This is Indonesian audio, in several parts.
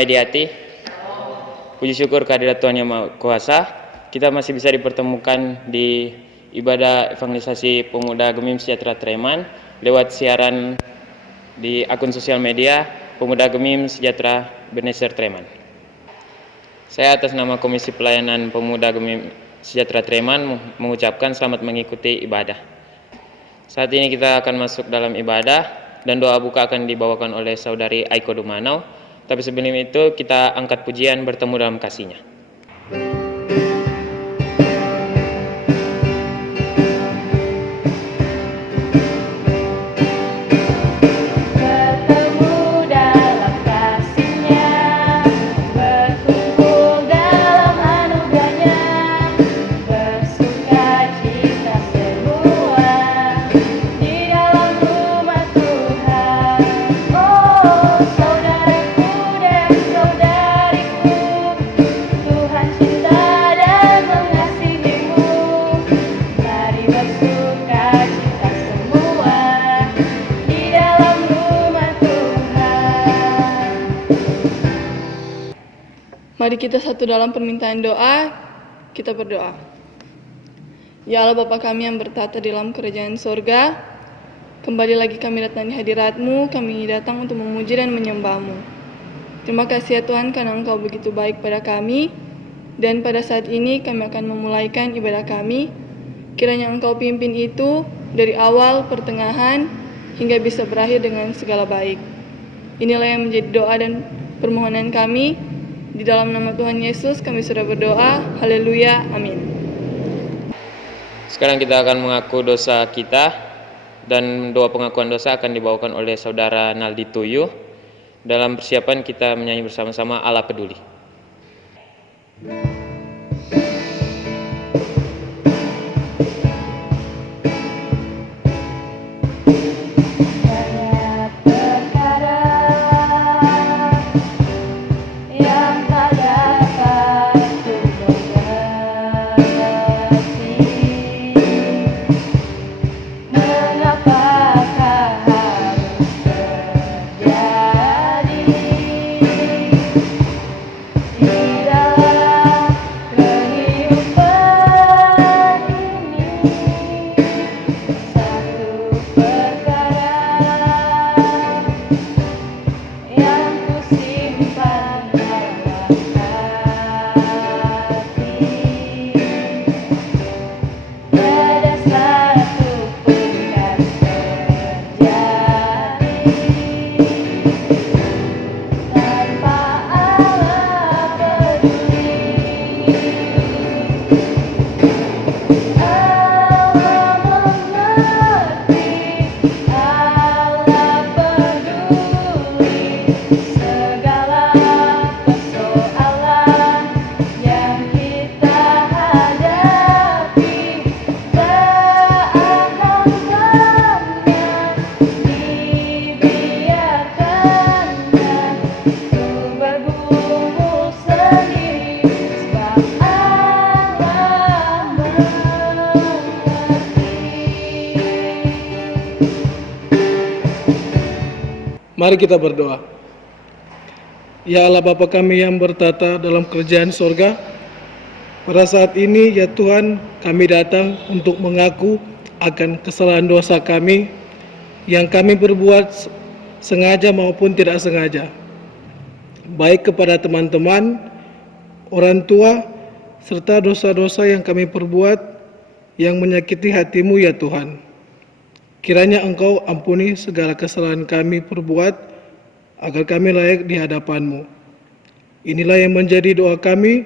Damai di hati. Puji syukur kehadirat Tuhan Yang Maha Kuasa. Kita masih bisa dipertemukan di ibadah evangelisasi pemuda Gemim Sejahtera Treman lewat siaran di akun sosial media Pemuda Gemim Sejahtera Beneser Treman. Saya atas nama Komisi Pelayanan Pemuda Gemim Sejahtera Treman mengucapkan selamat mengikuti ibadah. Saat ini kita akan masuk dalam ibadah dan doa buka akan dibawakan oleh Saudari Aiko Dumanau. Tapi sebelum itu kita angkat pujian bertemu dalam kasih-Nya. Mari kita satu dalam permintaan doa, kita berdoa. Ya Allah Bapa kami yang bertata di dalam kerajaan sorga, kembali lagi kami datang di hadirat-Mu, kami datang untuk memuji dan menyembah-Mu. Terima kasih ya Tuhan karena Engkau begitu baik pada kami, dan pada saat ini kami akan memulaikan ibadah kami. Kiranya Engkau pimpin itu dari awal, pertengahan, hingga bisa berakhir dengan segala baik. Inilah yang menjadi doa dan permohonan kami. Di dalam nama Tuhan Yesus kami sudah berdoa. Haleluya. Amin. Sekarang kita akan mengaku dosa kita, dan doa pengakuan dosa akan dibawakan oleh Saudara Naldi Tuyuh. Dalam persiapan kita menyanyi bersama-sama Allah Peduli. Mari kita berdoa. Ya Allah Bapa kami yang bertata dalam kerajaan sorga, pada saat ini ya Tuhan kami datang untuk mengaku akan kesalahan dosa kami yang kami berbuat sengaja maupun tidak sengaja, baik kepada teman-teman, orang tua, serta dosa-dosa yang kami perbuat yang menyakiti hati-Mu ya Tuhan. Kiranya Engkau ampuni segala kesalahan kami perbuat, agar kami layak di hadapan-Mu. Inilah yang menjadi doa kami,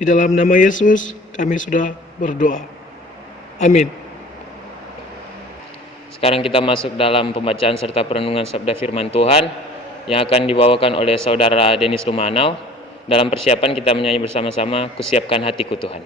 di dalam nama Yesus kami sudah berdoa. Amin. Sekarang kita masuk dalam pembacaan serta perenungan sabda firman Tuhan yang akan dibawakan oleh Saudara Denis Lumanau. Dalam persiapan kita menyanyi bersama-sama Kusiapkan Hatiku Tuhan.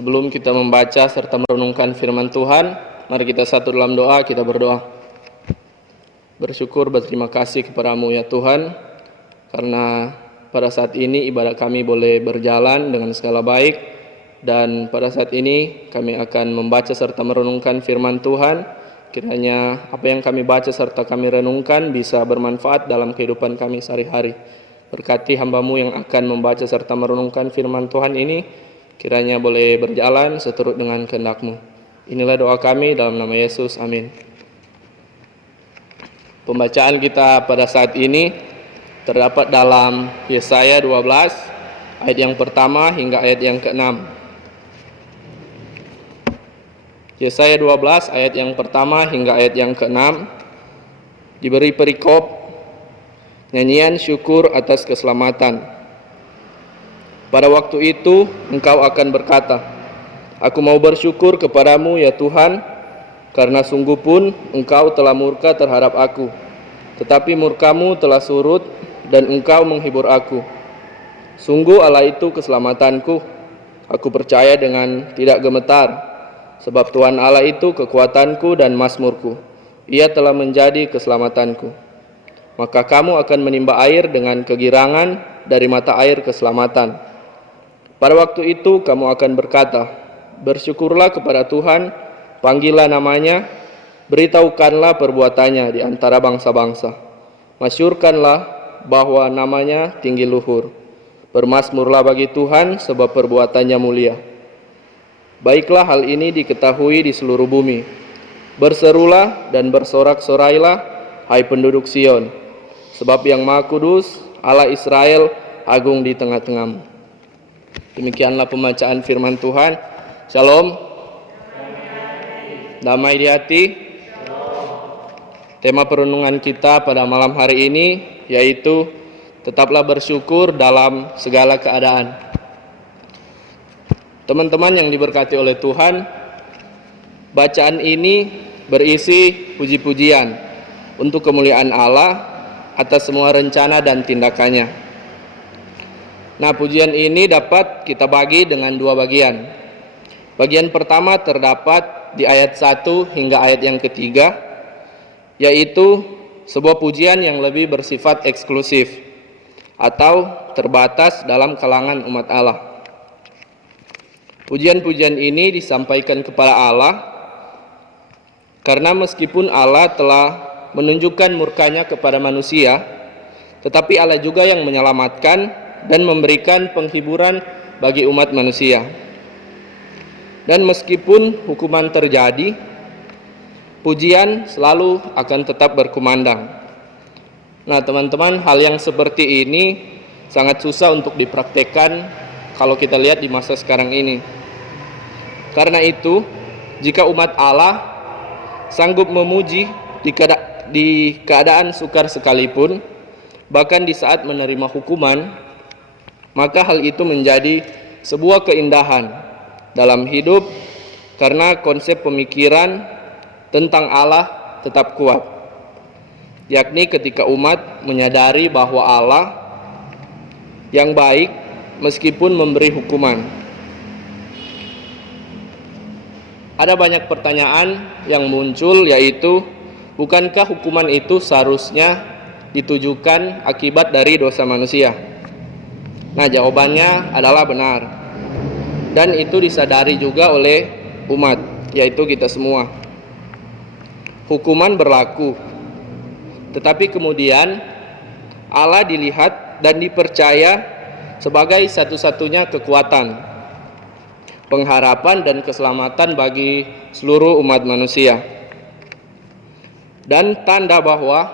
Sebelum kita membaca serta merenungkan firman Tuhan, mari kita satu dalam doa, kita berdoa. Bersyukur, berterima kasih kepadamu ya Tuhan, karena pada saat ini ibadah kami boleh berjalan dengan segala baik, dan pada saat ini kami akan membaca serta merenungkan firman Tuhan. Kiranya apa yang kami baca serta kami renungkan bisa bermanfaat dalam kehidupan kami sehari-hari. Berkati hamba-Mu yang akan membaca serta merenungkan firman Tuhan ini, kiranya boleh berjalan seturut dengan kehendak-Mu. Inilah doa kami dalam nama Yesus, amin. Pembacaan kita pada saat ini terdapat dalam Yesaya 12 ayat yang pertama hingga ayat yang ke-6. Yesaya 12 ayat yang pertama hingga ayat yang ke-6 diberi perikop nyanyian syukur atas keselamatan. Pada waktu itu engkau akan berkata, aku mau bersyukur kepadamu ya Tuhan, karena sungguh pun engkau telah murka terhadap aku, tetapi murkamu telah surut dan engkau menghibur aku. Sungguh Allah itu keselamatanku, aku percaya dengan tidak gemetar. Sebab Tuhan Allah itu kekuatanku dan mazmurku, Ia telah menjadi keselamatanku. Maka kamu akan menimba air dengan kegirangan dari mata air keselamatan. Pada waktu itu kamu akan berkata, bersyukurlah kepada Tuhan, panggillah namanya, beritahukanlah perbuatannya di antara bangsa-bangsa. Masyurkanlah bahwa namanya tinggi luhur. Bermazmurlah bagi Tuhan sebab perbuatannya mulia. Baiklah hal ini diketahui di seluruh bumi. Berserulah dan bersorak-sorailah, hai penduduk Sion, sebab yang Maha Kudus, Allah Israel, agung di tengah-tengahmu. Demikianlah pembacaan firman Tuhan. Shalom. Damai di hati. Tema perenungan kita pada malam hari ini yaitu tetaplah bersyukur dalam segala keadaan. Teman-teman yang diberkati oleh Tuhan, bacaan ini berisi puji-pujian untuk kemuliaan Allah atas semua rencana dan tindakannya. Nah, pujian ini dapat kita bagi dengan dua bagian. Bagian pertama terdapat di ayat 1 hingga ayat yang ketiga, yaitu sebuah pujian yang lebih bersifat eksklusif atau terbatas dalam kalangan umat Allah. Pujian-pujian ini disampaikan kepada Allah karena meskipun Allah telah menunjukkan murkanya kepada manusia, tetapi Allah juga yang menyelamatkan dan memberikan penghiburan bagi umat manusia. Dan meskipun hukuman terjadi, pujian selalu akan tetap berkumandang. Nah teman-teman, hal yang seperti ini sangat susah untuk dipraktekkan kalau kita lihat di masa sekarang ini. Karena itu, jika umat Allah sanggup memuji di keadaan sukar sekalipun, bahkan di saat menerima hukuman, maka hal itu menjadi sebuah keindahan dalam hidup karena konsep pemikiran tentang Allah tetap kuat. Yakni ketika umat menyadari bahwa Allah yang baik meskipun memberi hukuman. Ada banyak pertanyaan yang muncul, yaitu bukankah hukuman itu seharusnya ditujukan akibat dari dosa manusia? Nah, jawabannya adalah benar. Dan itu disadari juga oleh umat, yaitu kita semua. Hukuman berlaku, tetapi kemudian Allah dilihat dan dipercaya sebagai satu-satunya kekuatan, pengharapan dan keselamatan bagi seluruh umat manusia. Dan tanda bahwa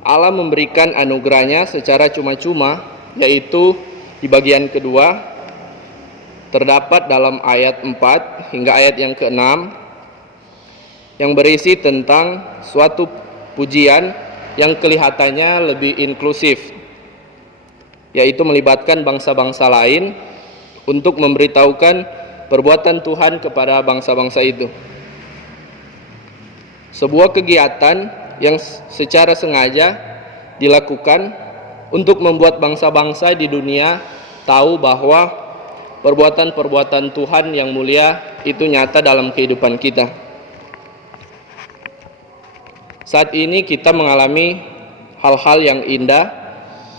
Allah memberikan anugerahnya secara cuma-cuma, yaitu di bagian kedua, terdapat dalam ayat 4 hingga ayat yang ke-6, yang berisi tentang suatu pujian yang kelihatannya lebih inklusif, yaitu melibatkan bangsa-bangsa lain untuk memberitahukan perbuatan Tuhan kepada bangsa-bangsa itu. Sebuah kegiatan yang secara sengaja dilakukan untuk membuat bangsa-bangsa di dunia tahu bahwa perbuatan-perbuatan Tuhan yang mulia itu nyata dalam kehidupan kita. Saat ini kita mengalami hal-hal yang indah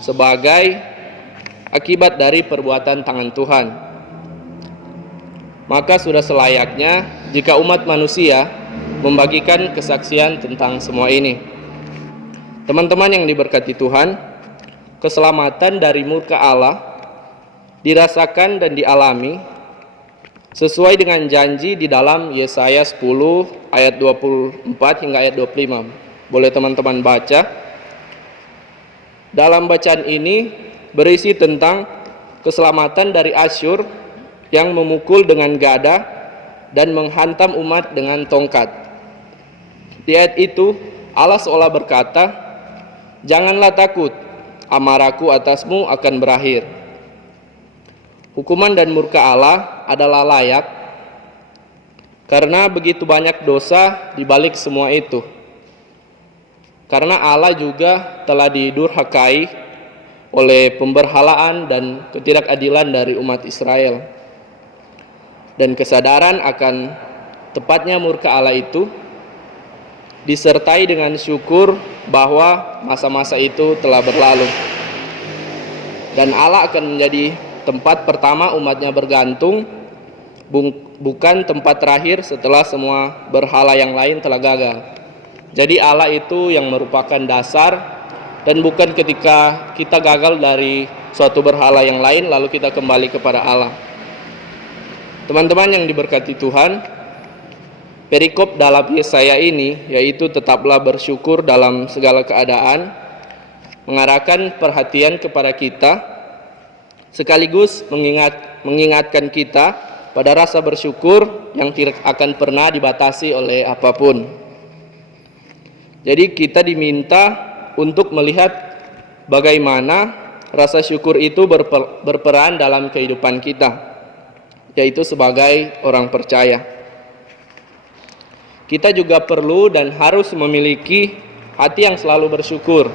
sebagai akibat dari perbuatan tangan Tuhan. Maka sudah selayaknya jika umat manusia membagikan kesaksian tentang semua ini. Teman-teman yang diberkati Tuhan, keselamatan dari murka Allah dirasakan dan dialami sesuai dengan janji di dalam Yesaya 10 ayat 24 hingga ayat 25. Boleh teman-teman baca. Dalam bacaan ini berisi tentang keselamatan dari Asyur yang memukul dengan gada dan menghantam umat dengan tongkat. Di ayat itu Allah seolah berkata, "Janganlah takut, amarahku atasmu akan berakhir." Hukuman dan murka Allah adalah layak karena begitu banyak dosa di balik semua itu. Karena Allah juga telah didurhakai oleh pemberhalaan dan ketidakadilan dari umat Israel. Dan kesadaran akan tepatnya murka Allah itu disertai dengan syukur bahwa masa-masa itu telah berlalu. Dan Allah akan menjadi tempat pertama umatnya bergantung, bukan tempat terakhir setelah semua berhala yang lain telah gagal. Jadi Allah itu yang merupakan dasar, dan bukan ketika kita gagal dari suatu berhala yang lain lalu kita kembali kepada Allah. Teman-teman yang diberkati Tuhan, perikop dalam Yesaya ini yaitu tetaplah bersyukur dalam segala keadaan mengarahkan perhatian kepada kita, sekaligus mengingatkan kita pada rasa bersyukur yang tidak akan pernah dibatasi oleh apapun. Jadi kita diminta untuk melihat bagaimana rasa syukur itu berperan dalam kehidupan kita, yaitu sebagai orang percaya. Kita juga perlu dan harus memiliki hati yang selalu bersyukur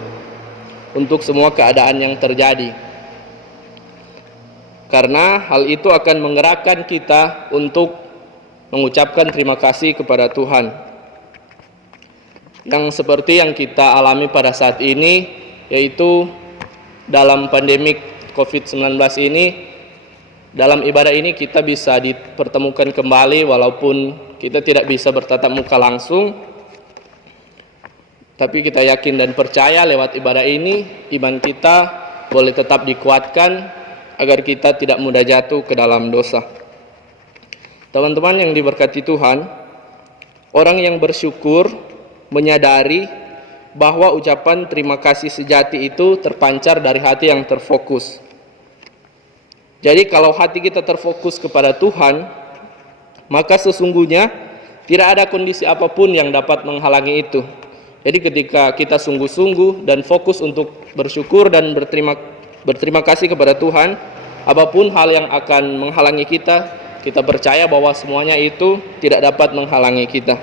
untuk semua keadaan yang terjadi. Karena hal itu akan menggerakkan kita untuk mengucapkan terima kasih kepada Tuhan. Yang seperti yang kita alami pada saat ini, yaitu dalam pandemik COVID-19 ini, dalam ibadah ini kita bisa dipertemukan kembali walaupun kita tidak bisa bertatap muka langsung. Tapi kita yakin dan percaya lewat ibadah ini, iman kita boleh tetap dikuatkan agar kita tidak mudah jatuh ke dalam dosa. Teman-teman yang diberkati Tuhan, orang yang bersyukur menyadari bahwa ucapan terima kasih sejati itu terpancar dari hati yang terfokus. Jadi kalau hati kita terfokus kepada Tuhan, maka sesungguhnya tidak ada kondisi apapun yang dapat menghalangi itu. Jadi ketika kita sungguh-sungguh dan fokus untuk bersyukur dan berterima kasih kepada Tuhan, apapun hal yang akan menghalangi kita, kita percaya bahwa semuanya itu tidak dapat menghalangi kita.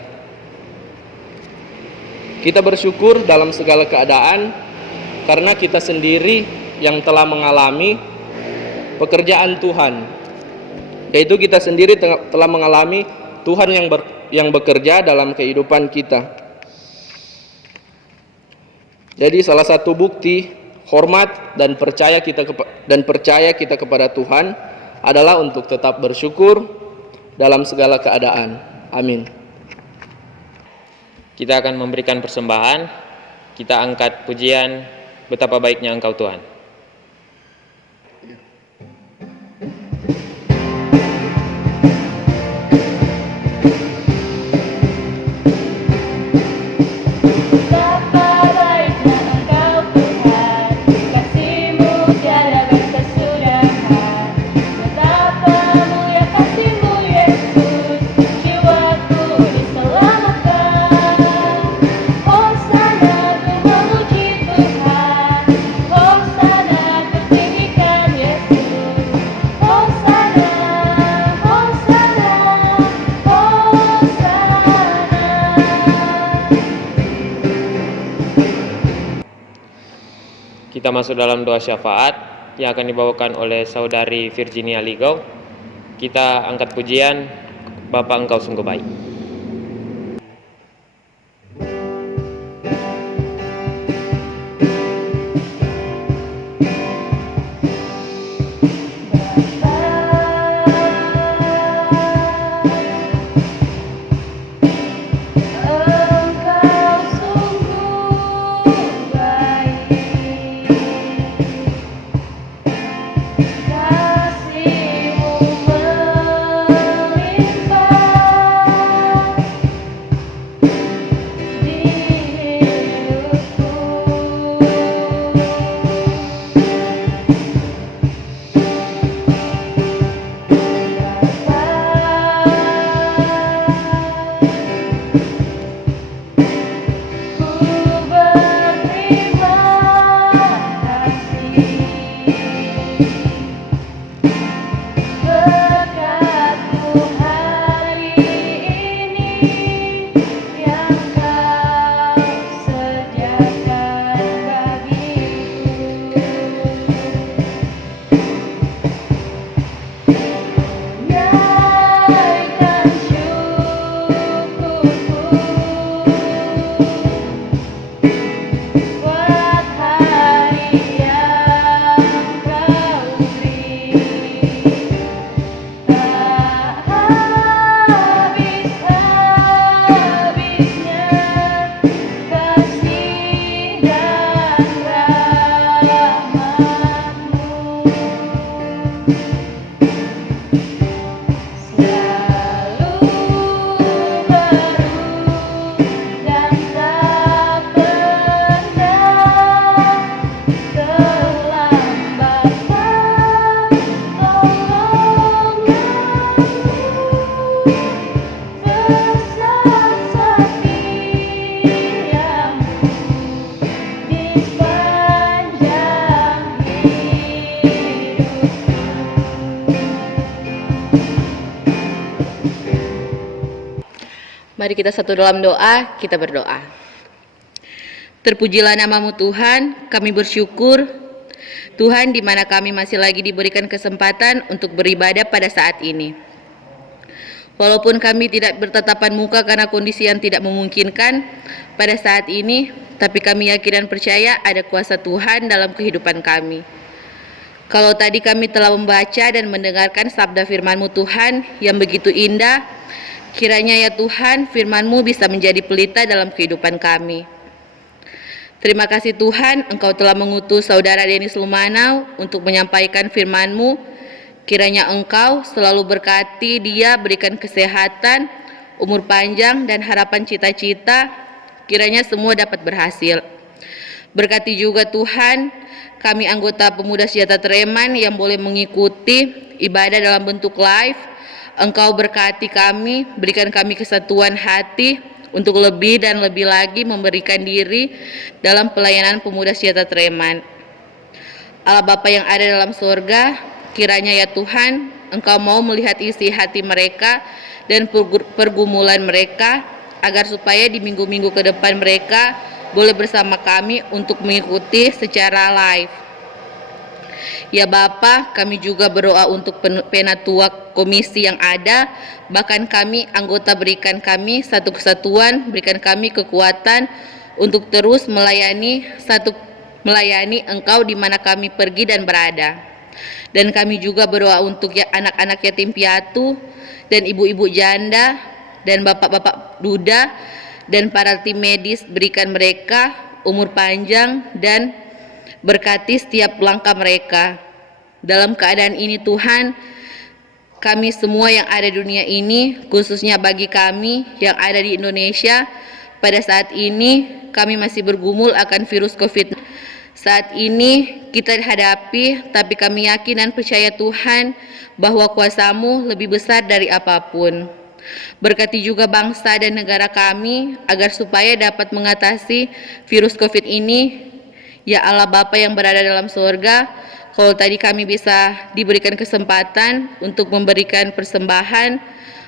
Kita bersyukur dalam segala keadaan karena kita sendiri yang telah mengalami pekerjaan Tuhan, yaitu kita sendiri telah mengalami Tuhan yang bekerja dalam kehidupan kita. Jadi salah satu bukti hormat dan percaya kita kepada Tuhan adalah untuk tetap bersyukur dalam segala keadaan. Amin. Kita akan memberikan persembahan. Kita angkat pujian Betapa Baiknya Engkau Tuhan. Kita masuk dalam doa syafaat yang akan dibawakan oleh Saudari Virginia Ligau. Kita angkat pujian, Bapa Engkau sungguh baik. Mari kita satu dalam doa, kita berdoa. Terpujilah nama-Mu Tuhan, kami bersyukur Tuhan di mana kami masih lagi diberikan kesempatan untuk beribadah pada saat ini. Walaupun kami tidak bertatapan muka karena kondisi yang tidak memungkinkan pada saat ini, tapi kami yakin dan percaya ada kuasa Tuhan dalam kehidupan kami. Kalau tadi kami telah membaca dan mendengarkan sabda firman-Mu Tuhan yang begitu indah, kiranya ya Tuhan firman-Mu bisa menjadi pelita dalam kehidupan kami. Terima kasih Tuhan, Engkau telah mengutus Saudara Denis Lumanau untuk menyampaikan firman-Mu. Kiranya Engkau selalu berkati dia, berikan kesehatan, umur panjang, dan harapan cita-cita. Kiranya semua dapat berhasil. Berkati juga Tuhan, kami anggota Pemuda Sejahtera Reman yang boleh mengikuti ibadah dalam bentuk live. Engkau berkati kami, berikan kami kesatuan hati untuk lebih dan lebih lagi memberikan diri dalam pelayanan Pemuda Sejahtera Reman. Allah Bapa yang ada dalam surga, kiranya ya Tuhan, Engkau mau melihat isi hati mereka dan pergumulan mereka, agar supaya di minggu-minggu ke depan mereka boleh bersama kami untuk mengikuti secara live. Ya Bapa, kami juga berdoa untuk penatua komisi yang ada, bahkan kami anggota, berikan kami satu kesatuan, berikan kami kekuatan untuk terus melayani Engkau di mana kami pergi dan berada. Dan kami juga berdoa untuk anak-anak yatim piatu dan ibu-ibu janda dan bapak-bapak duda dan para tim medis, berikan mereka umur panjang dan berkati setiap langkah mereka. Dalam keadaan ini Tuhan, kami semua yang ada di dunia ini, khususnya bagi kami yang ada di Indonesia, pada saat ini kami masih bergumul akan virus COVID. Saat ini kita hadapi, tapi kami yakin dan percaya Tuhan bahwa kuasa-Mu lebih besar dari apapun. Berkati juga bangsa dan negara kami agar supaya dapat mengatasi virus COVID ini. Ya Allah Bapa yang berada dalam surga, kalau tadi kami bisa diberikan kesempatan untuk memberikan persembahan,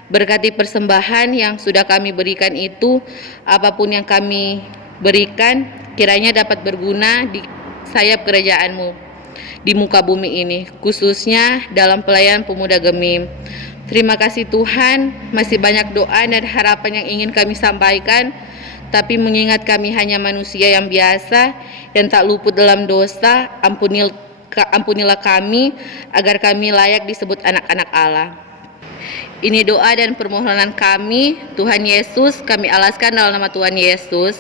berkati persembahan yang sudah kami berikan itu, apapun yang kami berikan kiranya dapat berguna di sayap kerajaan-Mu. di muka bumi ini, khususnya dalam pelayanan pemuda Gemim. Terima kasih Tuhan, masih banyak doa dan harapan yang ingin kami sampaikan, tapi mengingat kami hanya manusia yang biasa dan tak luput dalam dosa, ampunilah kami agar kami layak disebut anak-anak Allah. Ini doa dan permohonan kami, Tuhan Yesus, kami alaskan dalam nama Tuhan Yesus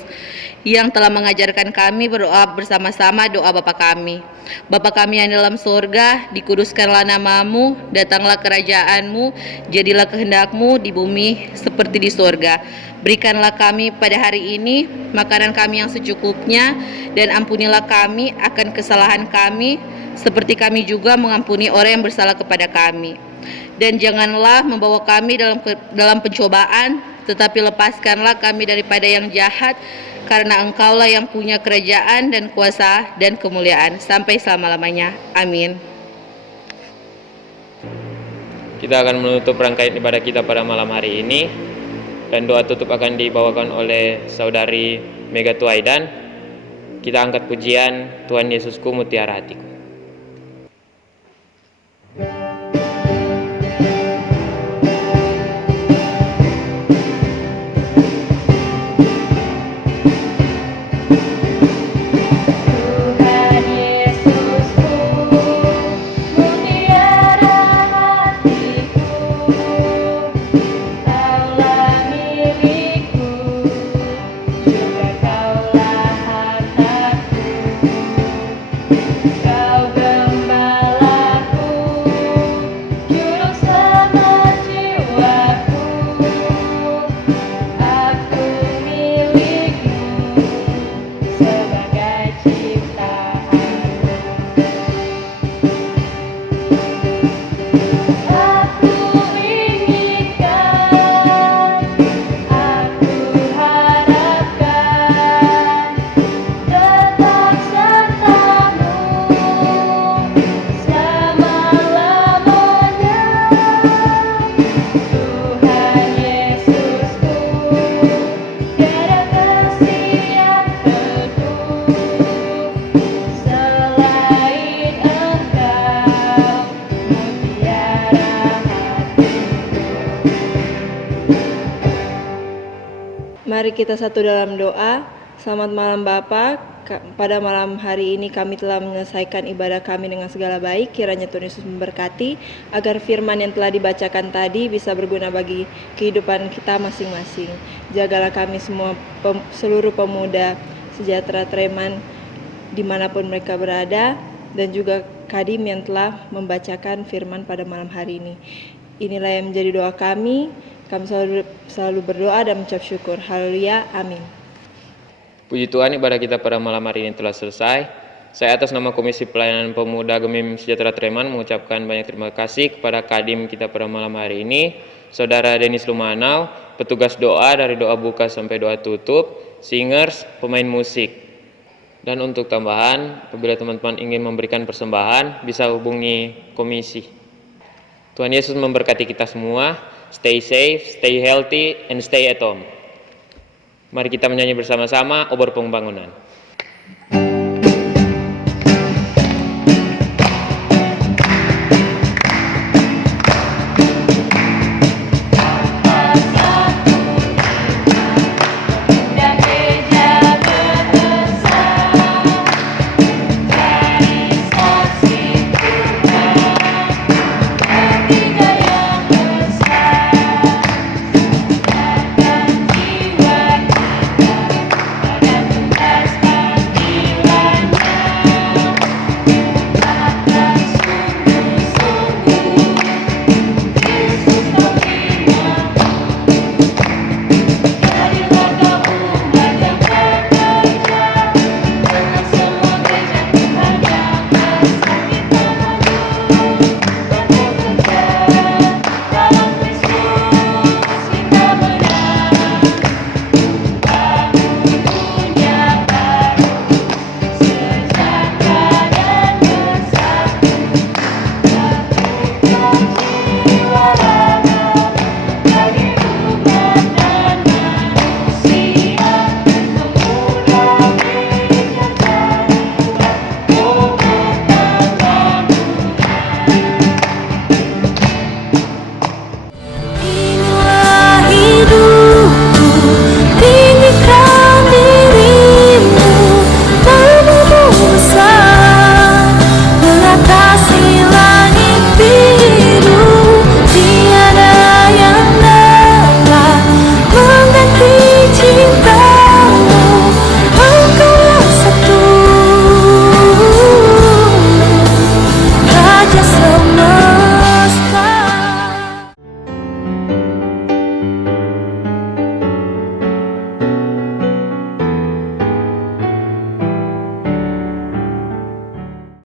yang telah mengajarkan kami berdoa bersama-sama doa Bapa kami. Bapa kami yang dalam sorga, dikuduskanlah namamu, datanglah kerajaanmu, jadilah kehendakmu di bumi seperti di sorga. Berikanlah kami pada hari ini makanan kami yang secukupnya, dan ampunilah kami akan kesalahan kami, seperti kami juga mengampuni orang yang bersalah kepada kami. Dan janganlah membawa kami dalam pencobaan, tetapi lepaskanlah kami daripada yang jahat, karena Engkaulah yang punya kerajaan dan kuasa dan kemuliaan sampai selama-lamanya. Amin. Kita akan menutup rangkaian ibadah kita pada malam hari ini, dan doa tutup akan dibawakan oleh Saudari Mega Tuaidan. Kita angkat pujian Tuhan Yesusku Mutiara Hatiku. Mari kita satu dalam doa. Selamat malam Bapa. Pada malam hari ini kami telah menyelesaikan ibadah kami dengan segala baik. Kiranya Tuhan Yesus memberkati agar firman yang telah dibacakan tadi bisa berguna bagi kehidupan kita masing-masing. Jagalah kami semua, seluruh pemuda sejahtera Treman dimanapun mereka berada, dan juga Kadim yang telah membacakan firman pada malam hari ini. Inilah yang menjadi doa kami. Kami selalu berdoa dan mengucap syukur. Haleluya. Amin. Puji Tuhan, ibadah kita pada malam hari ini telah selesai. Saya atas nama Komisi Pelayanan Pemuda Gemim Sejahtera Treman mengucapkan banyak terima kasih kepada Kadim kita pada malam hari ini, Saudara Denis Lumanau, petugas doa dari doa buka sampai doa tutup, singers, pemain musik. Dan untuk tambahan, apabila teman-teman ingin memberikan persembahan, bisa hubungi komisi. Tuhan Yesus memberkati kita semua. Stay safe, stay healthy, and stay at home. Mari kita menyanyi bersama-sama obor pembangunan.